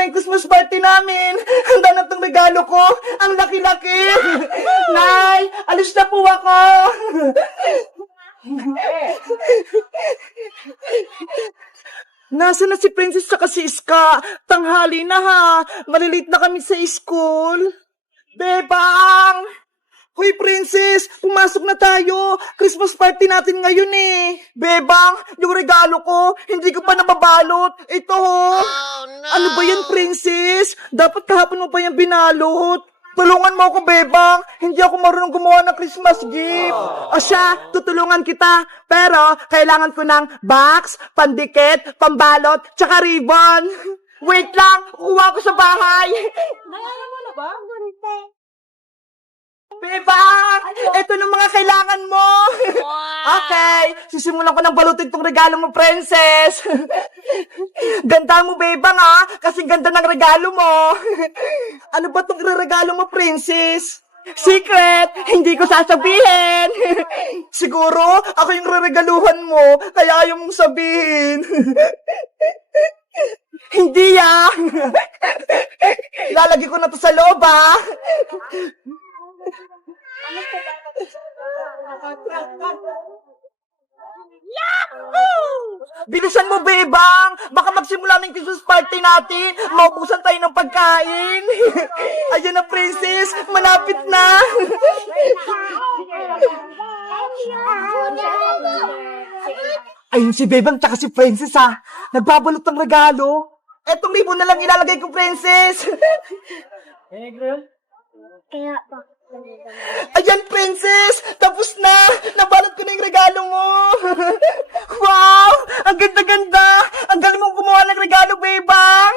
na yung Christmas party namin. Handa na itong regalo ko. Ang laki-laki. Nay, alis na po ako. Nasaan na si Princess saka si Iska? Tanghali na ha. Malilate na kami sa school. Bebang! Hoy, Princess! Pumasok na tayo! Christmas party natin ngayon eh! Bebang! Yung regalo ko, hindi ko pa nababalot! Ito ho! Oh, no. Ano ba yan, Princess? Dapat kahapon mo pa yan binalot! Tulungan mo ako, Bebang! Hindi ako marunong gumawa ng Christmas gift! O siya, tutulungan kita! Pero, kailangan ko ng box, pandikit, pambalot, tsaka ribbon! Wait lang! Kuha ko sa bahay! Nayara mo na ba? Ganito. Bebang! Ito na mga kailangan mo! Okay, sisimulan ko ng balutin tong regalo mo, Princess! Ganda mo, Bebang, ha? Kasing ganda ng regalo mo! Ano ba tong regalo mo, Princess? Secret! Hindi ko sasabihin! Siguro, ako yung reregaluhan mo, kaya ayaw mong sabihin. Hindi, ah! Lalagay ko na to sa loob, ah! Bilisan mo, Bebang! Baka magsimula ng Christmas party natin! Maubusan tayo ng pagkain! Ayan na, Princess! Malapit na! Ayun si Bebang tsaka si Princess, ha! Nagbabalot ng regalo! Etong ribbon na lang ilalagay ko, Princess! Kaya pa. Ayan, Princess! Tapos na! Nabalot ko na yung regalo mo! Wow! Ang ganda-ganda! Ang galing mong gumawa ng regalo, Bebang!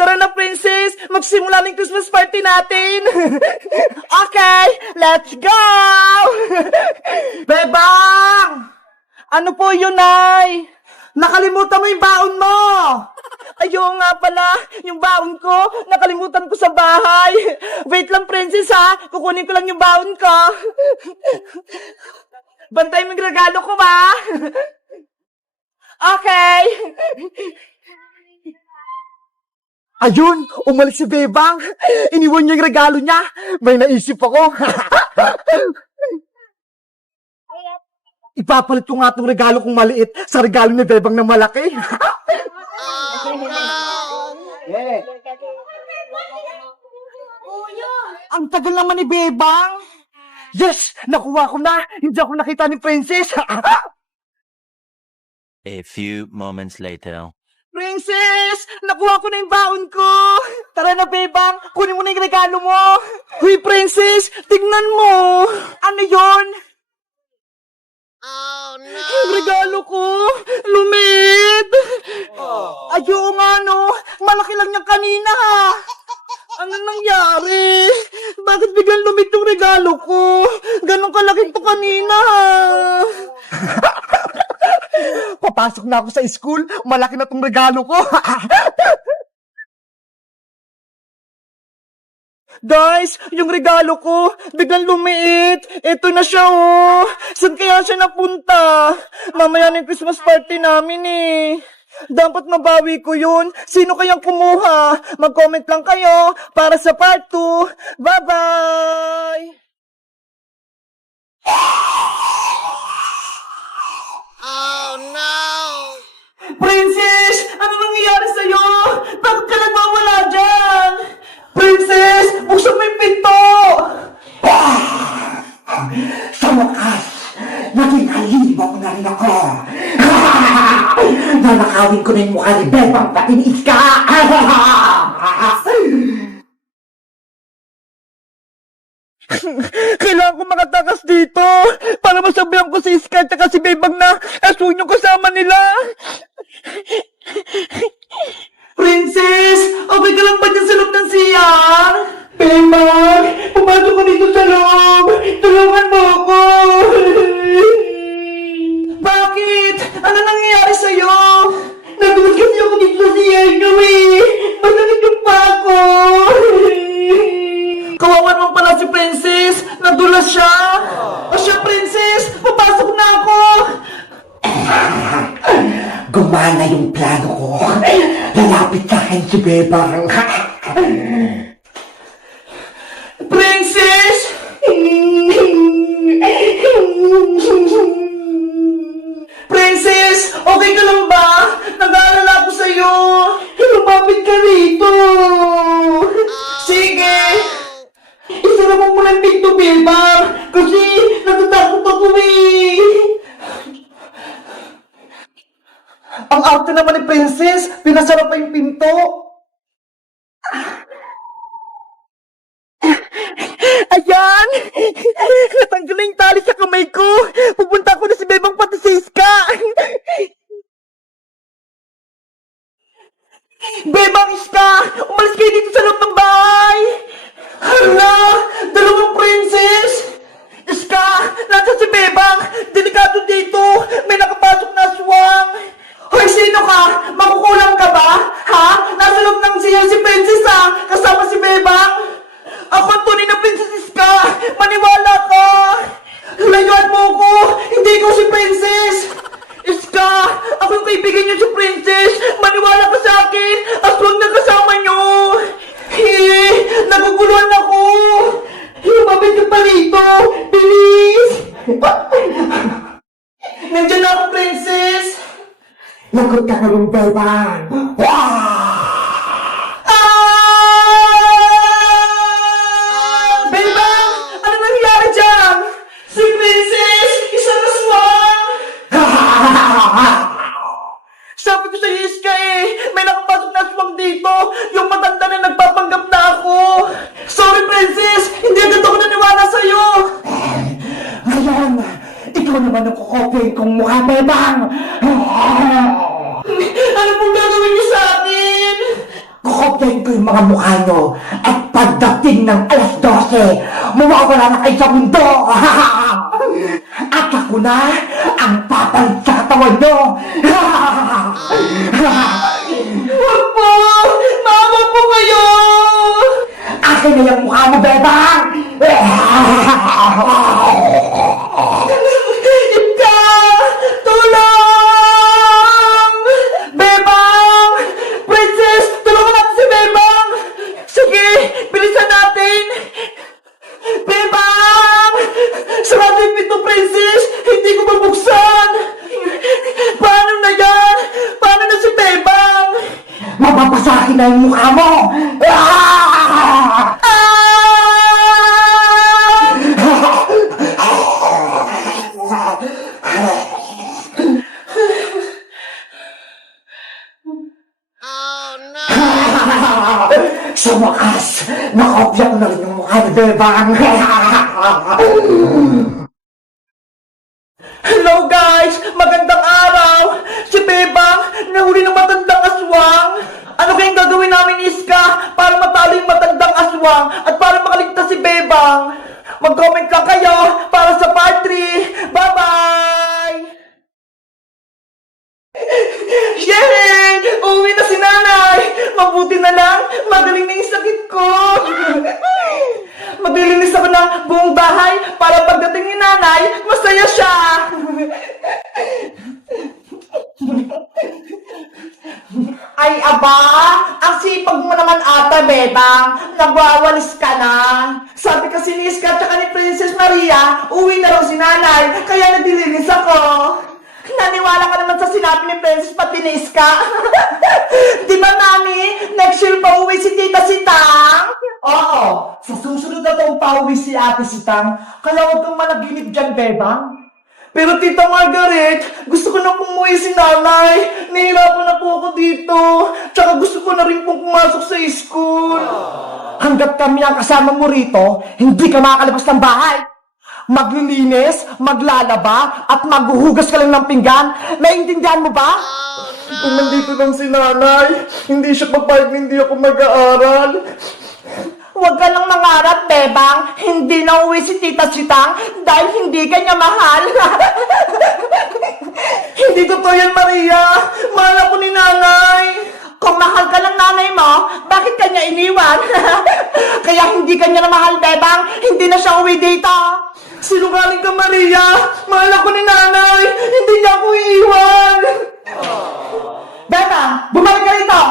Tara na, Princess! Magsimula ng Christmas party natin! Okay! Let's go! Bebang! Ano po yun, Nay? Nakalimutan mo yung baon mo! Ayaw nga pala, yung baon ko, nakalimutan ko sa bahay. Wait lang, Princess, ha? Kukunin ko lang yung baon ko. Bantay mo yung regalo ko, ba? Okay. Ayun, umalis si Bebang. Iniwan niya yung regalo niya. May naisip ako. Ipapalit ko nga itong regalo kong maliit sa regalo ni Bebang na malaki. Ang tagal naman ni Bebang. Yes! Nakuha ko na! Hindi ako nakita ni Princess! A few moments later. Princess! Nakuha ko na yung baon ko! Tara na, Bebang! Kunin mo na yung regalo mo! Huy, Princess! Tignan mo! Ano yon? Oh, no. Yung regalo ko! Lumit! Ayaw nga, no? Malaki lang niyang kanina, ha? Ano nangyari? Bakit biglang lumit yung regalo ko? Ganon kalaki to kanina, ha? Papasok na ako sa school, malaki na tong regalo ko. Guys, yung regalo ko, biglang lumiit. Ito na siya, oh. Saan kaya siya napunta? Mamaya na yung Christmas party namin, eh. Dapat mabawi ko yun. Sino kayang kumuha? Mag-comment lang kayo para sa part 2. Bye-bye! Oh, no. Princess! Ano nangyayari sa'yo? Bakit ka nagwawala dyan? Princess! Buksan mo yung pinto! Sa wakas, naging kalibok na rin ako. Nanakawin ko na yung mukha ni Bebang pati ni Iska. Kailangan ko makatakas dito para masabihan ko si Iska at si Bebang na asun yung kasama nila. Princess! Okay ka lang ba dyan sa loob ng CR? Bebang! Pumasok ko dito sa loob! Tulungan mo ako! Bakit? Ano nangyayari sa'yo? Nagulat kasi ako dito sa CR nyo eh! Masakit yung pa ako! Kawawa naman pala si Princess! Nadulas siya! O siya, Princess! Papasok na ako! Gumana yung plano ko. lalapit sa akin si Bebang. Princess! Princess! Okay ka lang ba? Nag-aalala ako sa'yo. Lumapit ka rito. Sige. Isara mo muna ang pinto, Bebang. Kasi natatakot ako eh. Ang arte naman ni Princess, pinasara pa yung pinto. Ayan! Natanggal na yung tali sa kamay ko. Pupunta ko na si Bebang pati si Iska. Bebang, Iska! Umalis kayo dito sa loob ng bahay! Hala! Dalawang princess! Iska! Nasa si Bebang! Delikado dito! May nakapasok na aswang! Hoy, sino ka? Makukulang ka ba? Ha? Nasa loob ng siya si Princess ha? Kasama si Bebang? Ako ang tunay na Princess Iska! Maniwala ka! Layuan mo ko! Hindi ko si Princess! Iska! Ako yung kaibigan niyo si Princess! Maniwala ka sa akin! Aswang na kasama niyo! Naguguluhan ako! Lumapit ka pa rito! Bilis! Nandiyan na ako, Princess! Lagot ka na rin, Bebang. Bebang! Ano nangyari dyan? Si Princess! Isang aswang! Sabi ko sa Iska eh! May nakapasok na aswang dito! Yung matanda na nagpapanggap na ako! Sorry, Princess! Hindi agad ako naniwala sa'yo! Ngayon, ikaw naman ang kukopyahin kong mukha, Bebang. Ano pong gagawin niyo sa akin? Kukopyahin ko yung mga mukha nyo at pagdating ng alas 12, mawawala na kayo sa mundo. At ako na ang papalit sa katawan nyo. Huwag po! Maawa po kayo! Akin na yung mukha mo, Bebang. Ika! Tulong! Bebang! Princess! Tulungan natin si Bebang! Sige! Bilisan natin! Bebang! Sarado yung pinto, Princess! Hindi ko mabuksan! Paano na yan? Paano na si Bebang? Mapapasakin na yung mukha mo. Ah! Oh no! Sa wakas, nakopya ko na rin yung mukha ni Bebang. Hello guys! Magandang araw! Si Bebang, nahuli ng matandang aswang! Ano kayang gagawin namin, Iska, para matalo yung matandang aswang at para makaligtas si Bebang? Mag-comment lang kayo para sa part 3! Bye-bye! Yay! Uwi na si nanay! Mabuti na lang, magaling na yung sakit ko! Maglilinis ako ng buong bahay para pagdating ni nanay, masaya siya! Ay, aba! Ang sipag mo naman ata, Bebang. Nagwawalis ka na. Sabi kasi ni Iska at ni Princess Maria, uwi na raw si nanay, kaya nagdilinis ako. Naniwala ka naman sa sinabi ni Princess pati ni Iska. Di ba, Mami? Next year pa uwi si Tita Sitang? Oo. Sa susunod na taong pa uwi si Ate Sitang. Kaya huwag kang managinip dyan, Bebang. Pero Tita Margaret, gusto ko na pumuwi si nanay. Nahihirapan na po ako dito. Tsaka gusto ko na rin pong pumasok sa school. Hanggat kami ang kasama mo rito, hindi ka makakalabas ng bahay. Maglilinis, maglalaba, at maghuhugas ka lang ng pinggan. Naiintindihan mo ba? Kung nandito lang si nanay, hindi siya papayag na hindi ako mag-aaral. Huwag ka lang mangarap, Bebang. Hindi na uwi si Tita Sitang dahil hindi ka niya mahal. Hindi totoo yan, Maria. Mahal ako ni nanay. Kung mahal ka ng nanay mo, bakit ka niya iniwan? Kaya hindi ka niya na mahal, Bebang. Hindi na siya uwi dito. Sinungaling ka, Maria. Mahal ako ni nanay. Hindi niya ako iiwan. Bebang, bumalik ka rito!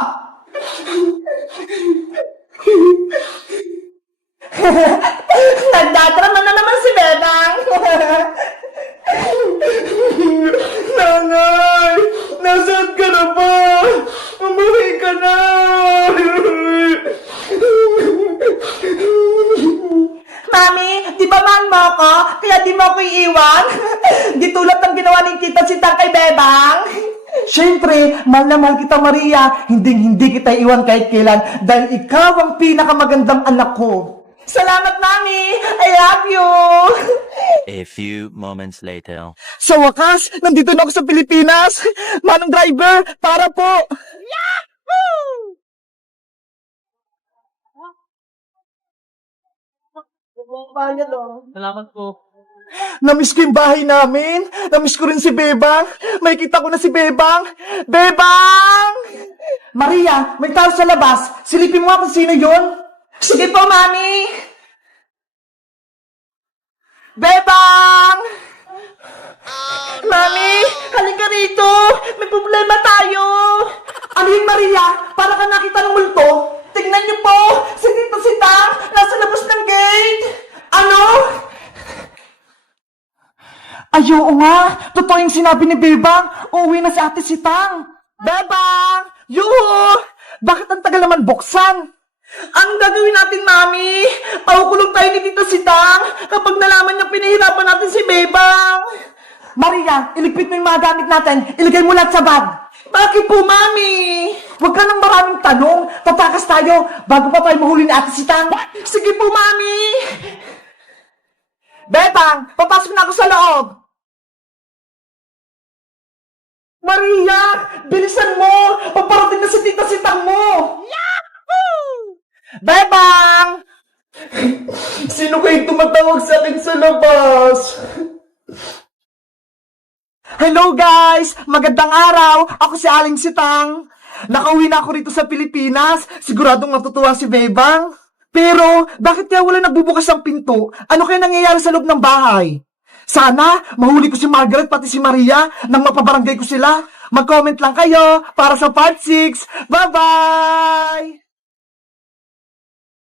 Nagdadrama na naman si Bebang! Nanay! Nasaan ka na ba? Umuwi ka na! Mami, di ba mahal mo ako? Kaya di mo ako iiwan? Di tulad ng ginawa ni Tita Sitang kay Bebang? Siyempre, mahal na mahal kita, Maria. Hindi kita iwan kahit kailan dahil ikaw ang pinakamagandang anak ko. Salamat, Mami! I love you! A few moments later. Sa wakas, nandito na ako sa Pilipinas! Manong driver, para po! Yahoo! Salamat po. Namiss ko yung bahay namin. Namiss ko rin si Bebang. May kita ko na si Bebang. Bebang! Maria, may tao sa labas. Silipin mo nga kung sino yun. Sige po, Mami. Bebang! Mami, halika rito. May problema tayo. Ano yun, Maria? Para ka nakita ng multo? Tingnan niyo po. Si Tito Sitang nasa labas ng gate. Ano? Ay, oo nga. Totoo yung sinabi ni Bebang. Uuwi na si Ate Sitang. Bebang! Yuhu! Bakit ang tagal naman buksan? Ang gagawin natin, Mami? Pakukulong tayo ni Tito Sitang kapag nalaman niya pinahirapan natin si Bebang. Maria, iligpit mo yung mga gamit natin. Ilagay mo lahat sa bag. Bakit po, Mami? Huwag ka ng maraming tanong. Tatakas tayo bago pa tayo mahuli ni Ate Sitang. Sige po, Mami. Bebang, papasok na ako sa loob. Maria, bilisan mo! Paparating na si Tita Sitang mo! Yahoo! Bebang! Sino kayo tumatawag sa akin sa labas? Hello guys! Magandang araw! Ako si Aling Sitang. Nakauwi na ako rito sa Pilipinas. Siguradong matutuwa si Bebang. Pero, bakit kaya wala nagbubukas ang pinto? Ano kaya nangyayari sa loob ng bahay? Sana, mahuli ko si Margaret pati si Maria nang mapabarangay ko sila. Mag-comment lang kayo para sa part 6. Bye-bye!